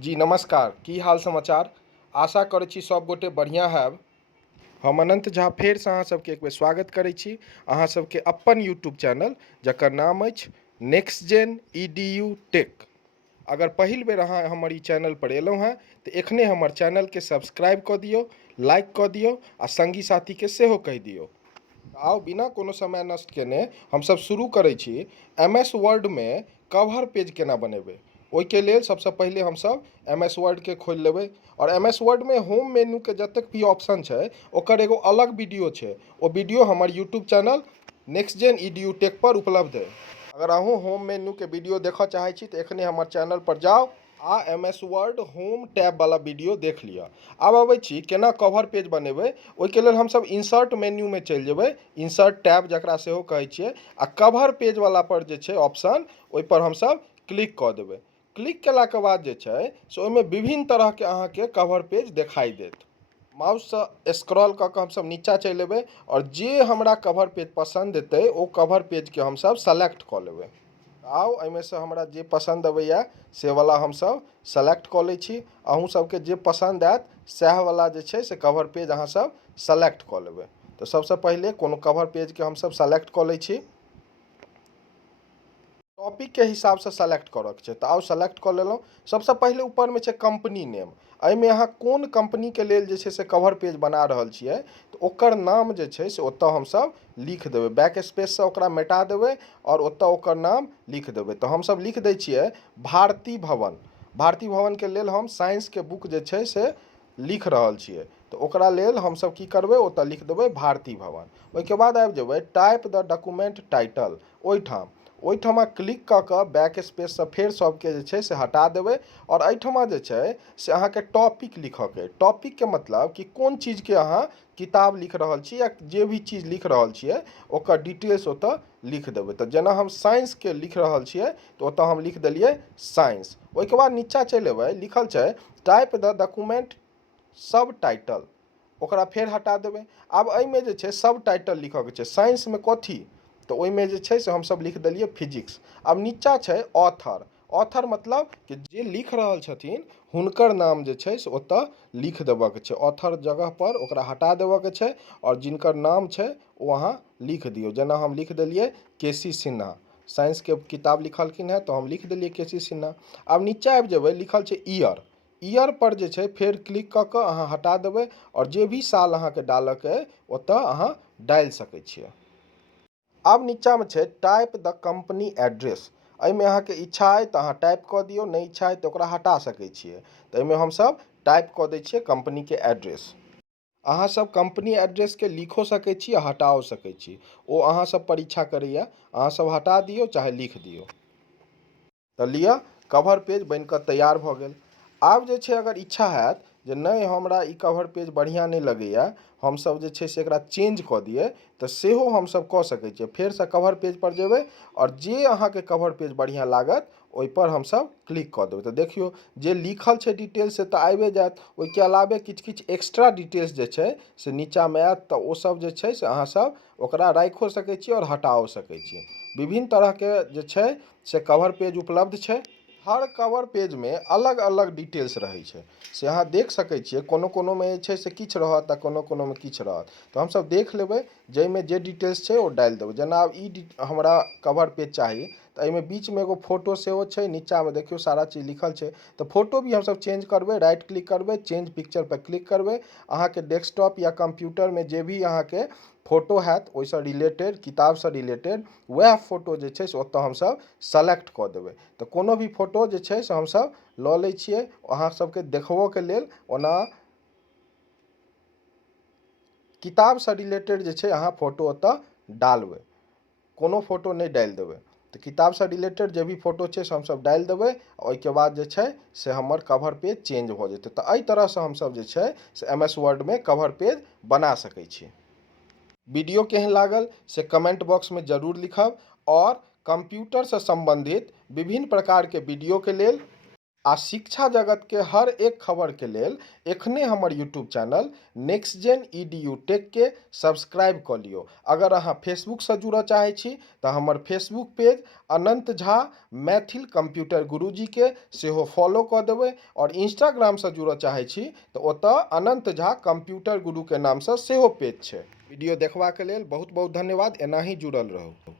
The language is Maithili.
जी नमस्कार, की हाल समाचार। आशा करै छी सब गोटे बढ़िया हैब। हम अनंत झा फेर से अहाँ सबके एक बेर स्वागत करै छी अहाँ सबके अपन यूट्यूब चैनल जकर नाम अछि नेक्स्ट जेन EDU टेक। अगर पहिल बेर अहाँ हमर ई चैनल पर एलहुँ हैं तऽ एखने हमर चैनल के सब्सक्राइब कऽ दियौ, लाइक कऽ दियौ आ संगी साथी के सेहो कहि दियौ। आओ बिना कोनो समय नष्ट केने हमसब शुरू करै छी MS वर्ड में कवर पेज केना बनेबै। ओहिके लेल सबसे पहिले हमसब MS वर्ड के खोलि लेबै और MS वर्ड में होम मेनू के जतेक भी ऑप्शन छै ओकर एगो अलग वीडियो छै। ओ वीडियो हमर YouTube channel next gen EDU tech पर उपलब्ध है। अगर अहूँ होम मेनू के वीडियो देखऽ चाहै छी तऽ एखने हमर चैनल पर जाउ आ MS वर्ड होम टैब वाला वीडियो देख लिअ। आब अबै छी केना कवर पेज बनेबै। ओहिके लेल हमसब इंसर्ट मेन्यू में चलि जेबै, इंसर्ट टैब जकरा सेहो कहै छियै, आ कवर पेज वाला पर जे छै ऑप्शन ओहि पर हमसब क्लिक कऽ देबै। क्लिक केलाके बाद जे छै से ओहिमे विभिन्न तरहके अहाँके कवर पेज देखाइ देत। माउससँ स्क्रॉल कऽ कऽ हमसब नीचाँ चलि अयबै और जे हमरा कवर पेज पसन्द एतै ओ कवर पेजके हमसब सेलेक्ट कऽ लेबै। आउ एहिमे से हमरा जे पसन्द अबैया से वाला हमसब सेलेक्ट कऽ लै छी। अहूँ सबके जे पसन्द आयत सएह वाला जे छै से कवर पेज अहाँ सब सेलेक्ट कऽ लेबै। तऽ सबसे पहिले कोनो कवर पेजके हमसब सेलेक्ट कऽ लै छी। टॉपिक के हिसाब से सेलेक्ट करऽ के छै तऽ आउ सेलेक्ट कऽ लेलहुँ। सबसे पहिले ऊपर में छै कंपनी नेम। एहिमे अहाँ कोन कंपनी के लेल जे छै से कवर पेज बना रहल छियै तऽ ओकर नाम जे छै से ओतऽ हमसब लिख देबै। बैक स्पेस से ओकरा मिटा देबै और ओतऽ ओकर नाम लिख देबै। तऽ हमसब लिख दै छियै भारती भवन। भारती भवन के लेल हम साइंस के बुक जे छै से लिख रहल छियै तऽ ओकरा लेल हमसब की करबै, ओतऽ लिख देबै भारती भवन। ओहिके बाद आबि जेबै टाइप द डॉक्यूमेंट टाइटल। ओहिठमा क्लिक कऽ कऽ बैक स्पेस से फेर सबके जे छै से हटा देबै और एहिठमा जे छै से अहाँके टॉपिक लिखऽके। टॉपिक के मतलब कि कोन चीज के अहाँ किताब लिख रहल छी या जे भी चीज लिख रहल छियै ओकर डिटेल्स ओतऽ लिख देबै। तऽ जेना हम साइंस के लिख रहल छियै तऽ ओतऽ हम लिख देलियै साइंस। ओहिके बाद नीचा चलि अयबै, लिखल छै टाइप द डॉक्यूमेंट सब टाइटल। ओकरा फेर हटा देबै। आब एहिमे जे छै सब टाइटल लिखऽके छै। साइंस में कथी तऽ ओहिमे जे छै से हमसब लिख देलियै फिजिक्स। आब नीचा छै ऑथर। ऑथर मतलब कि जे लिख रहल छथिन हुनकर नाम जे छै से ओतऽ लिख देबऽके छै। ऑथर जगह पर ओकरा हटा देबऽके छै और जिनकर नाम छै ओ अहाँ लिख दियौ। जेना हम लिख देलियै KC सिन्हा। साइंस के किताब लिखलखिन हैं तो हम लिख देलियै KC सिन्हा। आब नीचा आबि जेबै, लिखल छै ईयर। ईयर पर जे छै फेर क्लिक कऽ कऽ अहाँ हटा देबै और जे भी साल अहाँके डालऽके अइ ओतऽ अहाँ डालि सकै छियै। आब नीचा में छै टाइप द कंपनी एड्रेस। एहिमे अहाँके इच्छा अइ तऽ अहाँ टाइप कऽ दियौ, नहि इच्छा अइ तऽ ओकरा हटा सकै छियै। तऽ एहिमे हमसब टाइप कऽ दै छियै कंपनी के एड्रेस। अहाँ सब कंपनी एड्रेस के लिखो सकै छी आ हटाओ सकै छी, ओ अहाँ सब पर इच्छा करैया। अहाँ सब हटा दियौ चाहे लिख दियौ। तऽ लिअ कवर पेज बनि कऽ तैयार भऽ गेल। आब जे छै अगर इच्छा हैत जे नहि हमरा ई कवर पेज बढ़िआँ नहि लगैया, हमसब जे छै से एकरा चेंज कऽ दियै तऽ सेहो हमसब कऽ सकै छियै। फेरसँ कवर पेज पर जेबै और जे अहाँके कवर पेज बढ़िआँ लागत ओहिपर हमसब क्लिक कऽ देबै। तऽ देखियौ जे लिखल छै डिटेल्स से तऽ आबे जायत। ओहिके अलावे किछु किछु एक्स्ट्रा डिटेल्स जे छै से नीचाँमे आयत तऽ ओसब जे छै से अहाँसब ओकरा राखिओ सकै छी और हटाओ सकै छी। विभिन्न तरहके जे छै से कवर पेज उपलब्ध छै। हर कवर पेज में अलग अलग डिटेल्स रहै छै से अहाँ देख सकै छियै। कोनो कोनो में जे छै से किछु रहत आ कोनो कोनो में किछु रहत। तऽ हमसब देख लेबै जाहिमे जे डिटेल्स छै ओ डालि देबै। जेना आब ई हमरा कवर पेज चाही तऽ एहिमे बीचमे एगो फोटो सेहो छै, नीचाँमे देखियौ सारा चीज लिखल छै। तऽ फोटो भी हमसब चेंज करबै, राइट क्लिक करबै, चेंज पिक्चर पर क्लिक करबै। अहाँके डेस्कटॉप या कंप्यूटरमे जे भी अहाँके फोटो हैत ओहिसँ रिलेटेड, किताबसँ रिलेटेड वएह फोटो जे छै से ओतऽ हमसब सेलेक्ट कऽ देबै। तऽ कोनो भी फोटो जे छै से हमसब लऽ लै छियै अहाँ सबके देखबोके लेल। ओना किताबसँ रिलेटेड जे छै अहाँ फोटो ओतऽ डालबै, कोनो फोटो नहि डालि देबै। तऽ किताबसँ रिलेटेड जे भी फोटो छै से हमसब डालि देबै। ओहिके बाद जे छै से हमर कवर पेज चेंज भऽ जेतै। तऽ एहि तरहसँ हमसब जे छै से MS वर्डमे कवर पेज बना सकै छी। वीडियो केहन लागल से कमेंट बॉक्स में जरूर लिखब और कंप्यूटर से संबंधित विभिन्न प्रकार के वीडियो के लेल आ शिक्षा जगत के हर एक खबर के लेल एखने हमर YouTube channel next gen EDU tech के सब्सक्राइब कऽ लियौ। अगर अहाँ फेसबुक से जुड़ऽ चाहै छी तऽ हमर फेसबुक पेज अनंत झा मैथिल कंप्यूटर गुरुजी के सेहो फॉलो कऽ देबै, और इंस्टाग्राम से जुड़ऽ चाहै छी तऽ ओतऽ अनंत झा कंप्यूटर गुरु के नाम से सेहो पेज छै। वीडियो देखबाक लेल बहुत बहुत धन्यवाद। एनाही जुड़ल रहू।